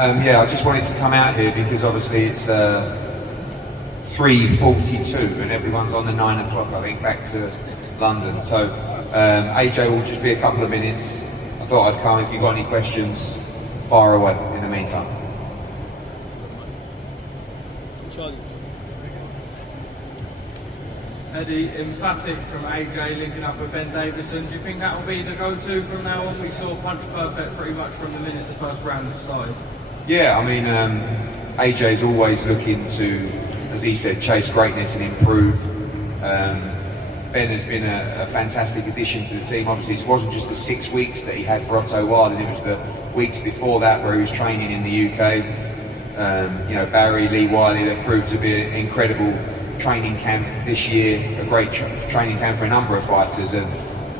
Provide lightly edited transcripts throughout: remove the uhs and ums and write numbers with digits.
Yeah, I just wanted to come out here because obviously it's 3:42 and everyone's on the 9 o'clock, I think, back to London. So AJ will just be a couple of minutes. I thought I'd come. If you've got any questions, fire away in the meantime. Eddie, emphatic from AJ linking up with Ben Davison. Do you think that will be the go-to from now on? We saw punch perfect pretty much from the minute the first round started. Yeah, I mean, AJ's always looking to, as he said, chase greatness and improve. Ben has been a fantastic addition to the team. Obviously, it wasn't just the 6 weeks that he had for OTTO WALLIN, it was the weeks before that where he was training in the UK. You know, Barry, Lee, Wiley, they've proved to be an incredible training camp this year, a great training camp for a number of fighters. And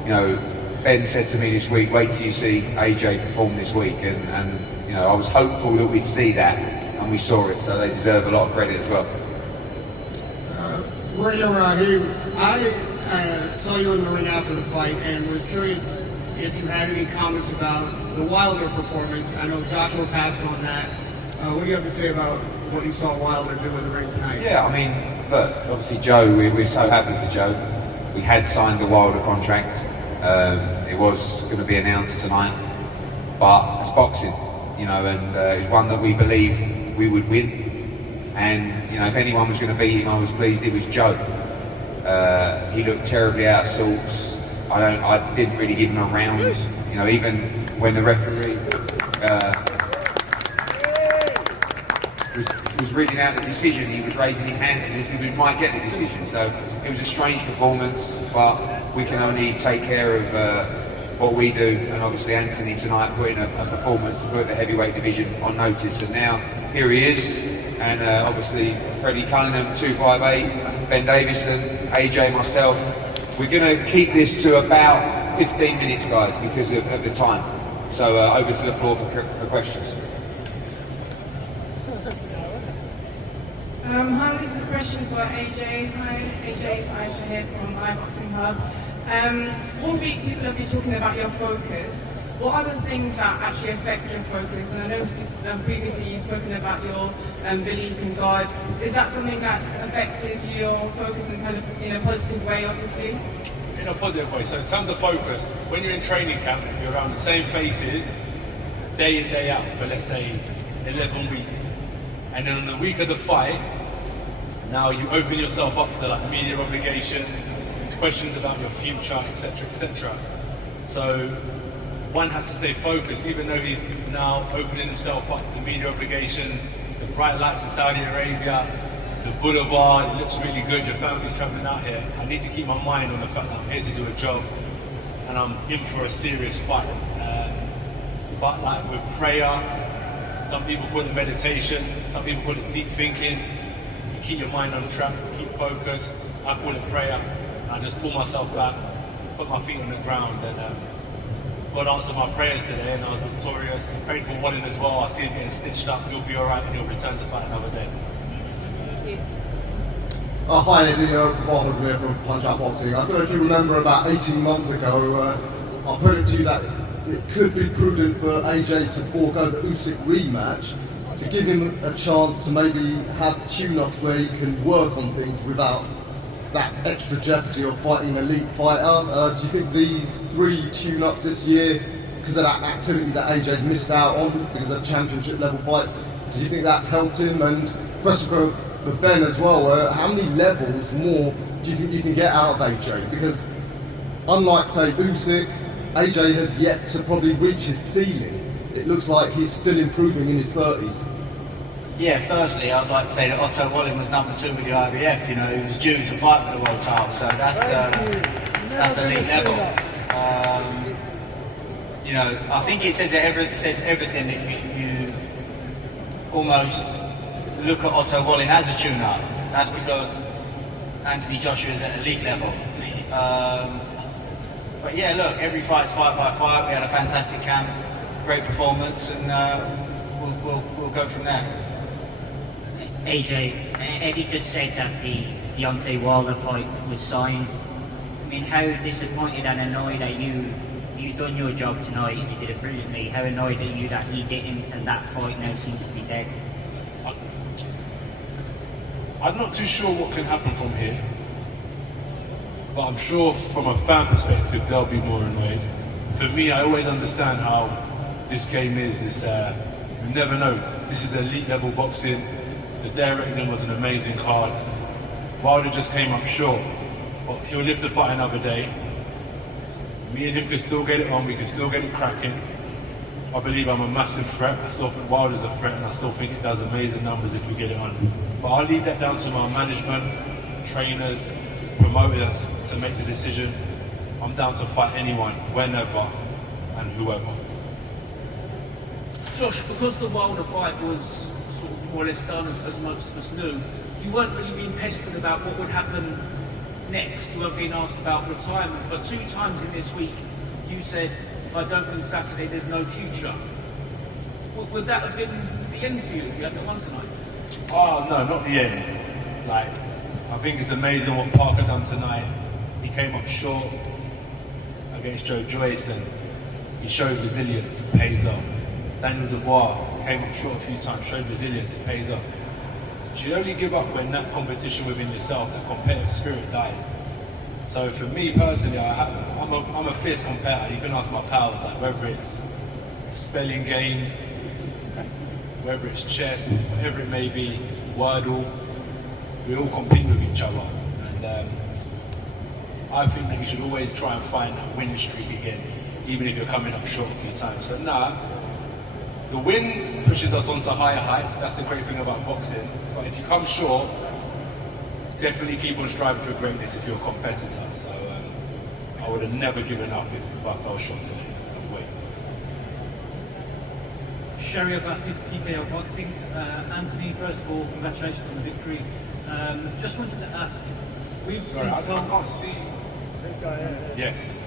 you know, Ben said to me this week, wait till you see AJ perform this week, and you know, I was hopeful that we'd see that, and we saw it, so they deserve a lot of credit as well. Radio Rahim, I saw you in the ring after the fight and was curious if you had any comments about the Wilder performance. I know Joshua passed on that. What do you have to say about what you saw Wilder do in the ring tonight? Yeah, I mean, look, obviously Joe, we're so happy for Joe. We had signed the Wilder contract. It was going to be announced tonight, but it's boxing, you know, and it was one that we believed we would win. And you know, if anyone was going to beat him, I was pleased it was Joe. He looked terribly out of sorts. I didn't really give him a round. You know, even when the referee was reading out the decision, he was raising his hands as if he might get the decision. So it was a strange performance, but we can only take care of what we do. And obviously Anthony tonight put in a performance to put the heavyweight division on notice. And now here he is. And obviously Freddie Cunningham, 258, Ben Davison, AJ, myself. We're going to keep this to about 15 minutes, guys, because of the time. So over to the floor for questions. Hi, this is a question for AJ. Hi, AJ, it's Aisha here from iBoxing Hub. All week people have been talking about your focus. What are the things that actually affect your focus? And I know previously you've spoken about your belief in God. Is that something that's affected your focus in kind of in a positive way, obviously? In a positive way. So in terms of focus, when you're in training camp, you're around the same faces day in, day out for, let's say, 11 weeks. And then on the week of the fight, now you open yourself up to like media obligations, questions about your future, etc., etc. So one has to stay focused, even though he's now opening himself up to media obligations, the bright lights of Saudi Arabia, the boulevard, it looks really good, your family's traveling out here. I need to keep my mind on the fact that I'm here to do a job and I'm in for a serious fight. But like with prayer, some people call it meditation, some people call it deep thinking. You keep your mind on track, keep focused. I call it prayer. I just pull myself back, put my feet on the ground, and God answered my prayers today, and I was victorious. I prayed for WALLIN as well. I see him getting stitched up. He'll be all right, and he'll return to fight another day. Thank you. Hi Eddie, Robert here from Punch Out Boxing. I don't know if you remember about 18 months ago, I put it to you that it could be prudent for AJ to forego the Usyk rematch to give him a chance to maybe have tune-ups where he can work on things without that extra jeopardy of fighting an elite fighter. Do you think these 3 tune-ups this year, because of that activity that AJ's missed out on, because of championship level fights, do you think that's helped him? And question for Ben as well, how many levels more do you think you can get out of AJ? Because unlike say Usyk, AJ has yet to probably reach his ceiling. It looks like he's still improving in his 30s. Yeah, firstly, I'd like to say that OTTO WALLIN was number 2 with the IBF. You know, he was due to fight for the world title, so that's elite level. You know, I think it says everything that you almost look at OTTO WALLIN as a tune-up. That's because Anthony Joshua is at elite level. But yeah, look, every fight's fight by fight. We had a fantastic camp, great performance, and we'll go from there. AJ, Eddie just said that the Deontay Wilder fight was signed. I mean, how disappointed and annoyed are you you've done your job tonight, you did it brilliantly. How annoyed are you that he didn't and that fight now seems to be dead? I'm not too sure what can happen from here, but I'm sure from a fan perspective they'll be more annoyed. For me, I always understand how this game is. It's, you never know. This is elite level boxing. The directing was an amazing card. Wilder just came up short, but he'll live to fight another day. Me and him can still get it on, we can still get it cracking. I believe I'm a massive threat. I still think Wilder's a threat, and I still think it does amazing numbers if we get it on. But I'll leave that down to my management, trainers, promoters to make the decision. I'm down to fight anyone, whenever, and whoever. Josh, because the Wilder fight was sort of more or less done as most of us knew, you weren't really being pestered about what would happen next. You weren't being asked about retirement, but 2 times in this week you said, if I don't win Saturday, there's no future. Would that have been the end for you if you hadn't won tonight? Oh no, not the end. Like, I think it's amazing what Parker done tonight. He came up short against Joe Joyce and he showed resilience, it pays off. Daniel Dubois came up short a few times, showed resilience, it pays off. You should only give up when that competition within yourself, that competitive spirit dies. So for me personally, I'm a fierce competitor. You can ask my pals, like whether it's spelling games, whether it's chess, whatever it may be, Wordle, we all compete with each other. And I think that you should always try and find that winning streak again, even if you're coming up short a few times. So the win pushes us onto higher heights. That's the great thing about boxing. But if you come short, definitely keep on striving for greatness if you're a competitor. So I would have never given up if I fell short today. No way. Sherry Abbasi for TKO Boxing. Anthony, first of all, congratulations on the victory. Just wanted to ask, Sorry, I can't see. Yes.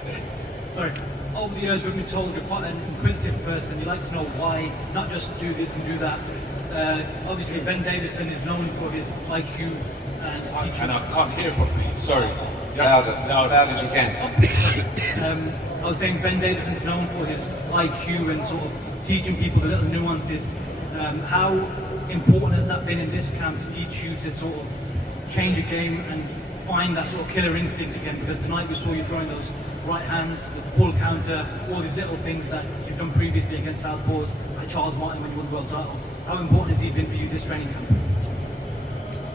Sorry. Over the years, we've been told you're quite an inquisitive person. You like to know why, not just do this and do that. Obviously, Ben Davison is known for his IQ and teaching. And I can't hear properly. Sorry. Loud as you can. I was saying Ben Davison's known for his IQ and sort of teaching people the little nuances. How important has that been in this camp to teach you to sort of change a game and find that sort of killer instinct again? Because tonight we saw you throwing those right hands, the pull counter, all these little things that you've done previously against Southpaws, like Charles Martin when you won the world title. How important has he been for you this training camp?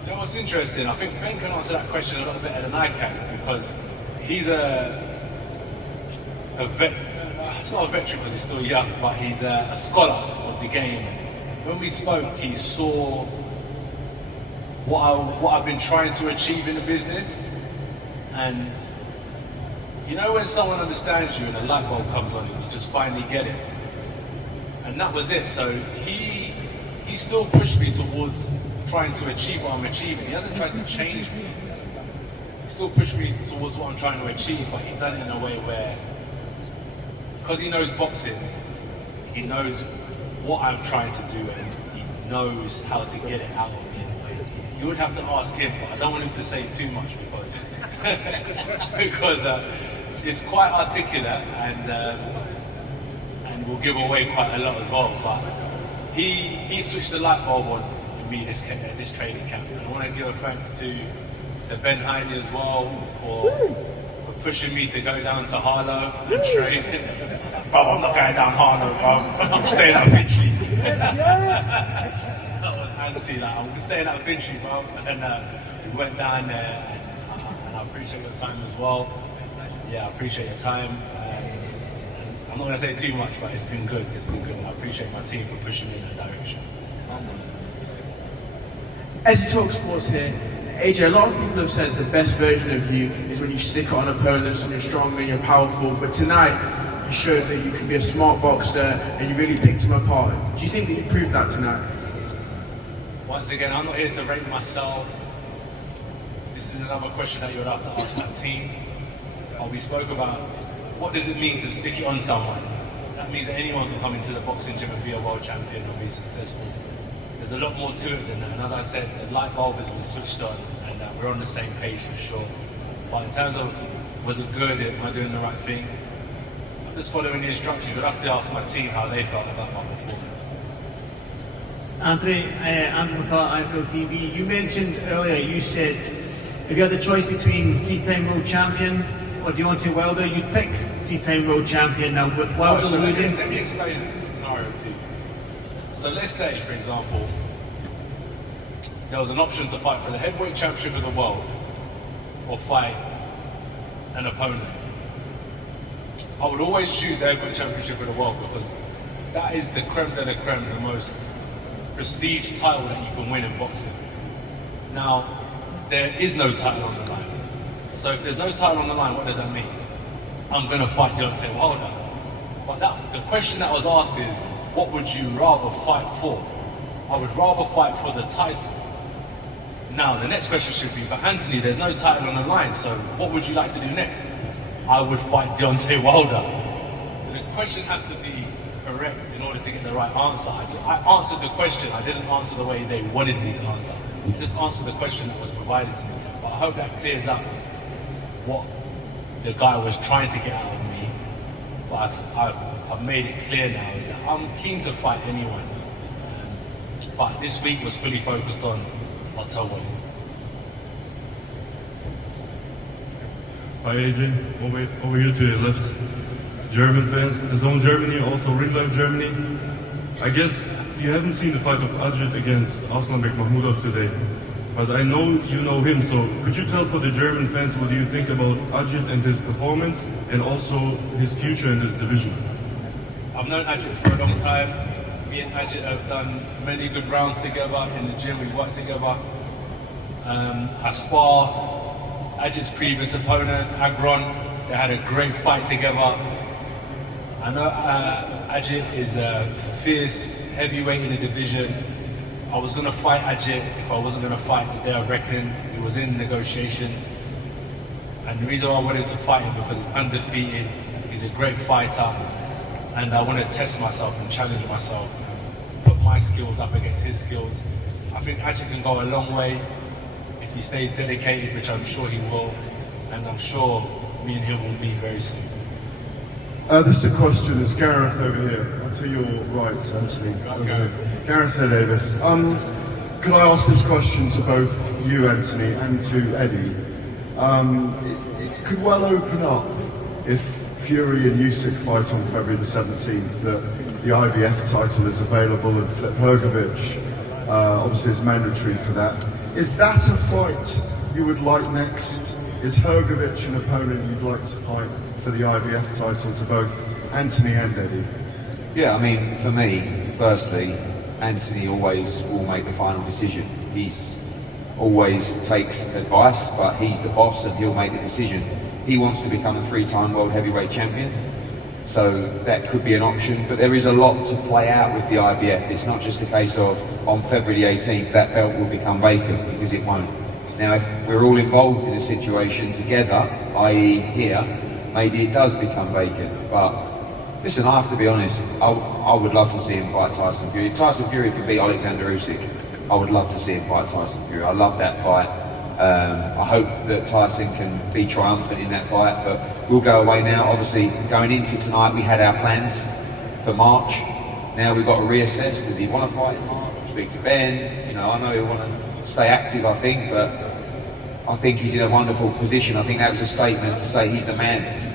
You know what's interesting? I think Ben can answer that question a lot better than I can, because he's a vet. It's not a veteran because he's still young, but he's a scholar of the game. When we spoke, he saw what I've been trying to achieve in the business, and you know when someone understands you and a light bulb comes on and you just finally get it, and that was it. So he still pushed me towards trying to achieve what I'm achieving. He hasn't tried to change me. He still pushed me towards what I'm trying to achieve, but he's done it in a way where, because he knows boxing, he knows what I'm trying to do and he knows how to get it out of me in a way. You would have to ask him, but I don't want him to say too much because it's quite articulate and will give away quite a lot as well. But he switched the light bulb on in me this training camp. And I want to give a thanks to Ben Hearn as well for pushing me to go down to Harlow and train. Bro, I'm not going down Harlow, bro. I'm staying at Finchley. I'm staying at Finchley, bro. And we went down there, and I appreciate your time as well. Yeah, I appreciate your time. I'm not going to say too much, but it's been good. It's been good. And I appreciate my team for pushing me in that direction. As you talk sports here, AJ, a lot of people have said the best version of you is when you stick it on opponents and you're strong and you're powerful, but tonight you showed that you can be a smart boxer and you really picked him apart. Do you think that you proved that tonight? Once again, I'm not here to rate myself. This is another question that you'll have to ask my team. We spoke about what does it mean to stick it on someone. That means that anyone can come into the boxing gym and be a world champion or be successful. There's a lot more to it than that, and as I said, the light bulb has been switched on and we're on the same page for sure. But in terms of was it good, am I doing the right thing? just following the instructions. You'll have to ask my team how they felt about my performance. Anthony, Andrew McCart, IFL TV, you mentioned earlier, you said if you had the choice between three-time world champion or Deontay Wilder, you'd pick three-time world champion. Now with Wilder So losing... let me explain the scenario to you. So let's say, for example, there was an option to fight for the heavyweight championship of the world or fight an opponent. I would always choose the heavyweight championship of the world because that is the creme de la creme, the most prestige title that you can win in boxing. Now, there is no title on the line. So if there's no title on the line, what does that mean? I'm going to fight Deontay Wilder. But the question that was asked is, what would you rather fight for? I would rather fight for the title. Now, the next question should be, but Anthony, there's no title on the line, so what would you like to do next? I would fight Deontay Wilder. So the question has to be correct in order to get the right answer. I answered the question, I didn't answer the way they wanted me to answer. I just answered the question that was provided to me. But I hope that clears up what the guy was trying to get out of me. But I've made it clear now, is that I'm keen to fight anyone. But this week was fully focused on OTTO WALLIN. Hi AJ, over here to your left. German fans, the Zone Germany, also Ring Life Germany. I guess you haven't seen the fight of Ajit against Aslanbek Mahmudov today, but I know you know him, so could you tell for the German fans what do you think about Ajit and his performance and also his future in this division? I've known Ajit for a long time. Me and Ajit have done many good rounds together in the gym, we work together. I spar Ajit's previous opponent, Agron. They had a great fight together. I know Ajit is a fierce heavyweight in the division. I was going to fight Ajit if I wasn't going to fight the day of reckoning. It was in negotiations. And the reason why I wanted to fight him because he's undefeated, he's a great fighter, and I want to test myself and challenge myself, put my skills up against his skills. I think Ajit can go a long way if he stays dedicated, which I'm sure he will, and I'm sure me and him will meet very soon. This is a question, it's Gareth over here. To your right, Anthony. Gareth Davis. Could I ask this question to both you, Anthony, and to Eddie? It could well open up if Fury and Usyk fight on February the 17th, that the IBF title is available and Flip Hrgović obviously is mandatory for that. Is that a fight you would like next? Is Hrgović an opponent you'd like to fight for the IBF title to both Anthony and Eddie? Yeah, I mean, for me, firstly, Anthony always will make the final decision. He's always takes advice, but he's the boss and he'll make the decision. He wants to become a three-time world heavyweight champion, so that could be an option, but there is a lot to play out with the IBF. It's not just a case of on February the 18th that belt will become vacant, because it won't. Now, if we're all involved in a situation together, i.e. here, maybe it does become vacant, but listen, I have to be honest, I would love to see him fight Tyson Fury. If Tyson Fury can beat Alexander Usyk, I would love to see him fight Tyson Fury. I love that fight. I hope that Tyson can be triumphant in that fight, but we'll go away now. Obviously, going into tonight, we had our plans for March. Now we've got to reassess. Does he want to fight in March? Speak to Ben. You know, I know he'll want to stay active, I think, but I think he's in a wonderful position. I think that was a statement to say he's the man.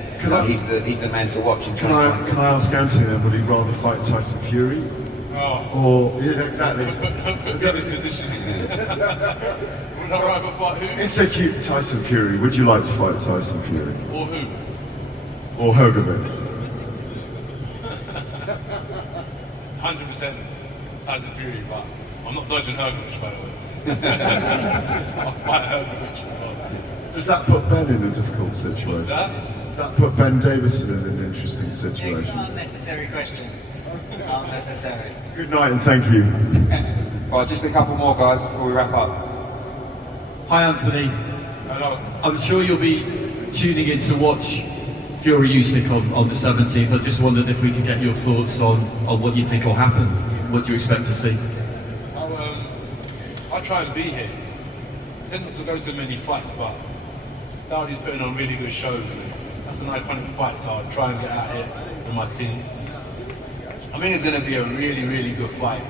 He's the man to watch. Can I ask Anthony then, would he rather fight Tyson Fury? Oh. Or, yeah, exactly. Put me in this position. We're not right about who? It's a cute Tyson Fury. Would you like to fight Tyson Fury? Or who? Or Hrgović? 100% Tyson Fury, but I'm not dodging Hrgović, by the way. I'll fight Hrgović as well. Does that put Ben in a difficult situation? What's that? Does that put Ben Davison in an interesting situation? Unnecessary questions. Unnecessary. Good night and thank you. Right, just a couple more guys before we wrap up. Hi Anthony. Hello. I'm sure you'll be tuning in to watch Fury Usyk on the 17th. I just wondered if we could get your thoughts on what you think will happen. What do you expect to see? I'll try and be here. I tend not to go to many fights, but Saudi's putting on really good shows. that's an iconic fight, so I'll try and get out here with my team. I think it's going to be a really, really good fight.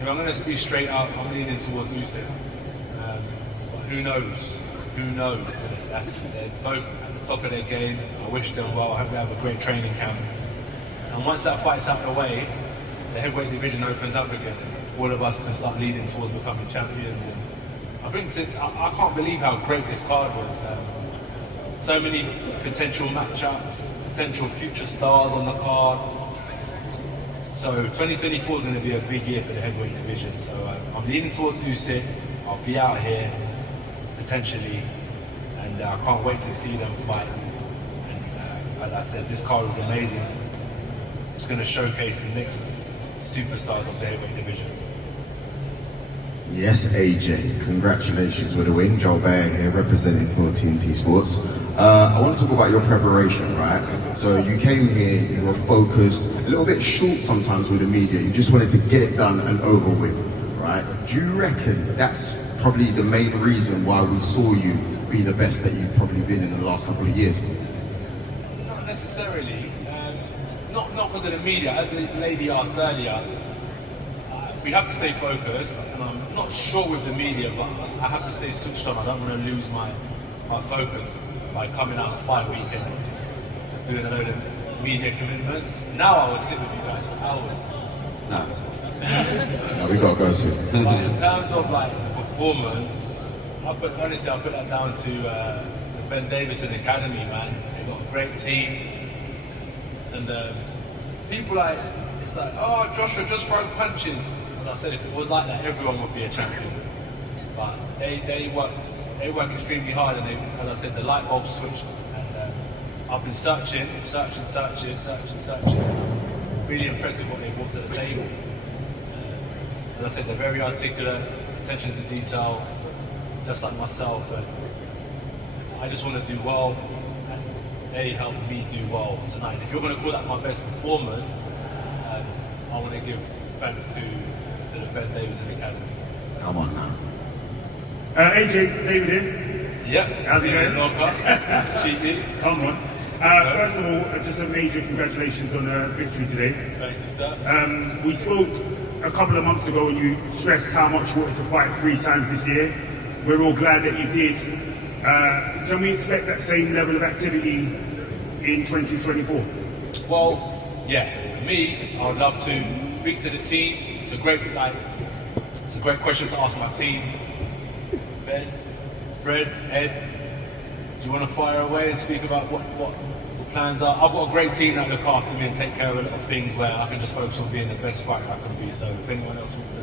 If I'm going to be straight up, I'm leaning towards Usyk. But who knows? Who knows? They're both at the top of their game. I wish them well. I hope they have a great training camp. And once that fight's out of the way, the heavyweight division opens up again. All of us can start leading towards becoming champions. And I think I can't believe how great this card was. So many potential matchups, potential future stars on the card. So 2024 is going to be a big year for the heavyweight division. So I'm leaning towards Usyk. I'll be out here potentially, and I can't wait to see them fight. And as I said, this card was amazing. It's going to showcase the next superstars of the heavyweight division. Yes, AJ, congratulations with the win. Joel Bayer here representing for TNT Sports. I want to talk about your preparation, right? So you came here, you were focused, a little bit short sometimes with the media. You just wanted to get it done and over with, right? Do you reckon that's probably the main reason why we saw you be the best that you've probably been in the last couple of years? Not necessarily. Not because of the media. As the lady asked earlier, we have to stay focused, and I'm not sure with the media, but I have to stay switched on. I don't want to lose my focus by coming out of fight week and doing a load of media commitments. Now I would sit with you guys for hours. No, we got to go soon. But in terms of like the performance, honestly, I'll put that down to the Ben Davison Academy, man. They've got a great team. And people it's like, oh, Joshua just throw punches. And I said, if it was like that, everyone would be a champion. But they worked extremely hard, and as I said, the light bulb switched. And I've been searching. Really impressive what they brought to the table. As I said, they're very articulate, attention to detail, just like myself. And I just want to do well. They helped me do well tonight. If you're going to call that my best performance, I want to give thanks to the Ben Davison Academy. Come on now. AJ, David here. Yep. How's it going? Cheeky. Come on. First of all, just a major congratulations on the victory today. Thank you, sir. We spoke a couple of months ago and you stressed how much you wanted to fight 3 times this year. We're all glad that you did. Can we expect that same level of activity in 2024? Well, yeah, for me, I would love to speak to the team. It's a great question to ask my team. Ben, Fred, Ed, do you want to fire away and speak about what the plans are? I've got a great team that look after me and take care of a lot of things where I can just focus on being the best fighter I can be. So if anyone else wants to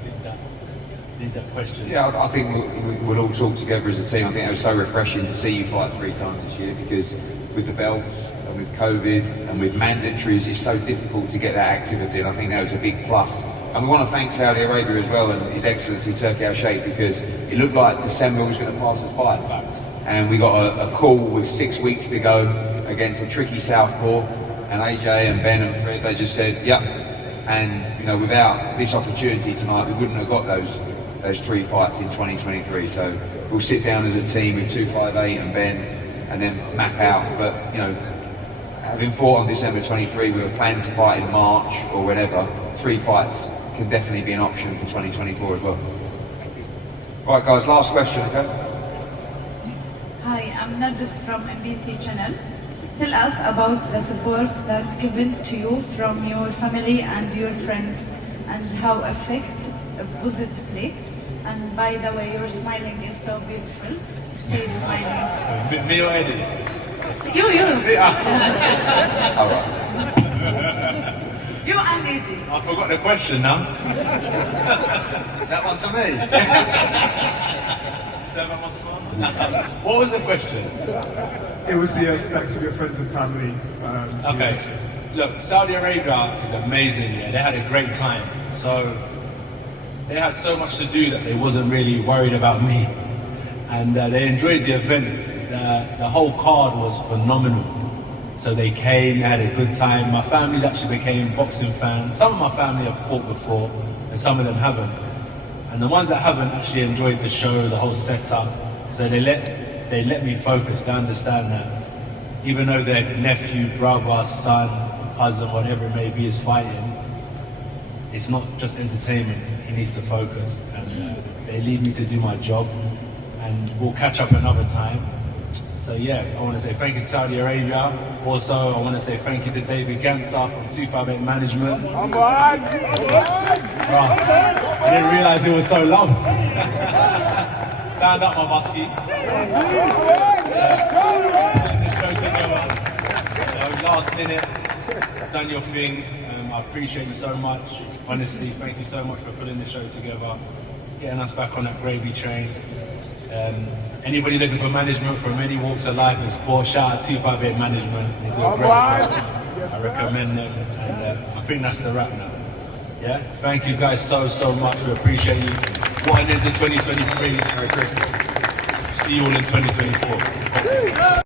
lead that question. Yeah, I think we'll all talk together as a team. I think it was so refreshing to see you fight 3 times this year, because with the belts and with COVID and with mandatories, it's so difficult to get that activity, and I think that was a big plus. And we want to thank Saudi Arabia as well and His Excellency Turki Al-Sheikh, because it looked like December was going to pass us by. And we got a call with 6 weeks to go against a tricky southpaw, and AJ and Ben and Fred, they just said, yep. And without this opportunity tonight, we wouldn't have got those 3 fights in 2023. So we'll sit down as a team with 258 and Ben, and then map out. But having fought on December 23, we were planning to fight in March or whenever. 3 fights can definitely be an option for 2024 as well. Right, guys, last question, okay? Hi, I'm Narjis from MBC channel. Tell us about the support that's given to you from your family and your friends, and how affect positively. And by the way, your smiling is so beautiful. Stay smiling. Me or Eddie? You. All right. You and Eddie. I forgot the question now. Is that one to me? Is that about my smile? What was the question? It was the effects of your friends and family. Okay. Look, Saudi Arabia is amazing. Yeah, they had a great time. So they had so much to do that they wasn't really worried about me, and they enjoyed the event. The whole card was phenomenal. So they came, they had a good time. My family's actually became boxing fans. Some of my family have fought before, and some of them haven't. And the ones that haven't actually enjoyed the show, the whole setup. So they let they let me focus. They understand that even though their nephew, brother, son, cousin, whatever it may be, is fighting, it's not just entertainment. He needs to focus, and they lead me to do my job. And we'll catch up another time. So yeah, I want to say thank you to Saudi Arabia. Also, I want to say thank you to David Ganser from 258 Management. I didn't realise it was so loved. Stand up, my muskie. Putting the show together. So last minute, done your thing. I appreciate you so much. Honestly, thank you so much for putting the show together, getting us back on that gravy train. Anybody looking for management from any walks of life in sport, shout out 258 Management. They do a great job. I recommend them, and I think that's the wrap now. Yeah, thank you guys so much. We appreciate you. What an into 2023. Merry Christmas. See you all in 2024.